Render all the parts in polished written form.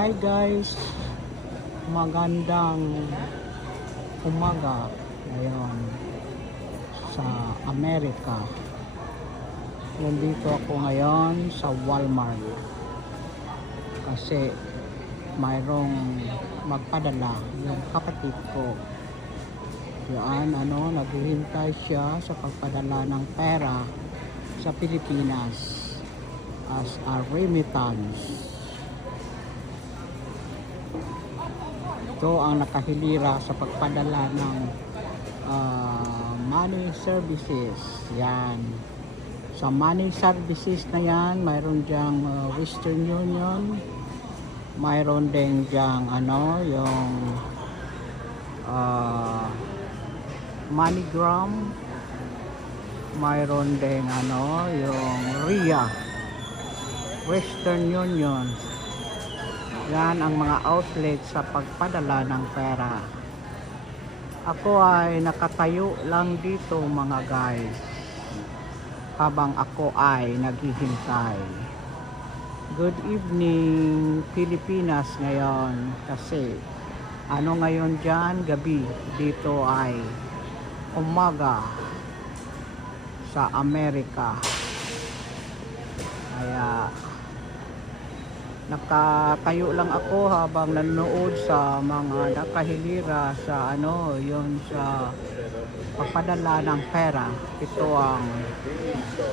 Hi guys, magandang umaga ngayon sa Amerika. Nandito ako ngayon sa Walmart kasi mayroong magpadala yung kapatid ko. Yan, naghihintay siya sa pagpadala ng pera sa Pilipinas as a remittance. Ito ang nakahilira sa pagpadala ng money services. Yan. Sa money services na yan, mayroon diyang Western Union, mayroon din diyang yung MoneyGram, mayroon din yung RIA, Western Union. Yan ang mga outlet sa pagpadala ng pera. Ako ay nakatayo lang dito mga guys habang ako ay naghihintay. Good evening Pilipinas ngayon kasi ngayon dyan, gabi. Dito ay umaga sa Amerika. Kaya nakatayo lang ako habang nanonood sa mga nakahilira sa yon sa pagpadala ng pera. Ito ang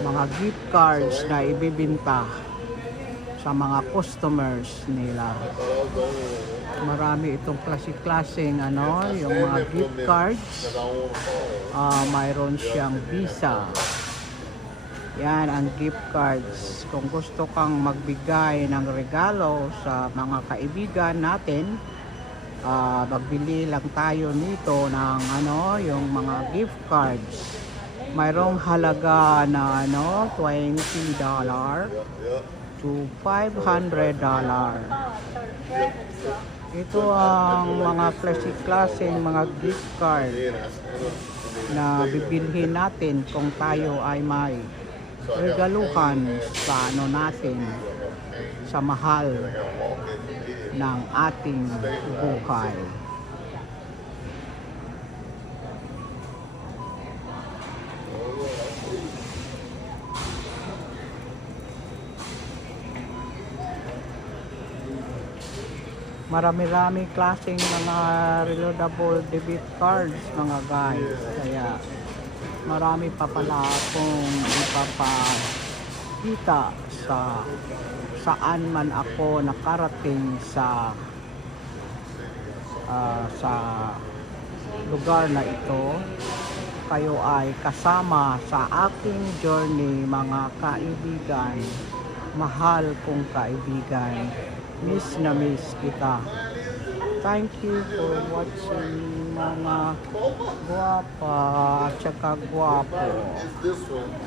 mga gift cards na ibibenta sa mga customers nila. Marami itong klase-klaseng yung mga gift cards. Mayroon siyang Visa. Yan ang gift cards. Kung gusto kang magbigay ng regalo sa mga kaibigan natin, magbili lang tayo nito ng yung mga gift cards. Mayroong halaga na $20 to $500. Ito ang mga klaseng mga gift card na bibilhin natin kung tayo ay may regaluhan sa natin sa mahal ng ating buhay. Marami-rami klaseng mga reloadable debit cards mga guys. Kaya marami pa pala akong ipapakita sa saan man ako nakarating sa lugar na ito. Kayo ay kasama sa aking journey mga kaibigan, mahal kong kaibigan. Miss na miss kita. Thank you for watching mga guwapa at saka guwapo.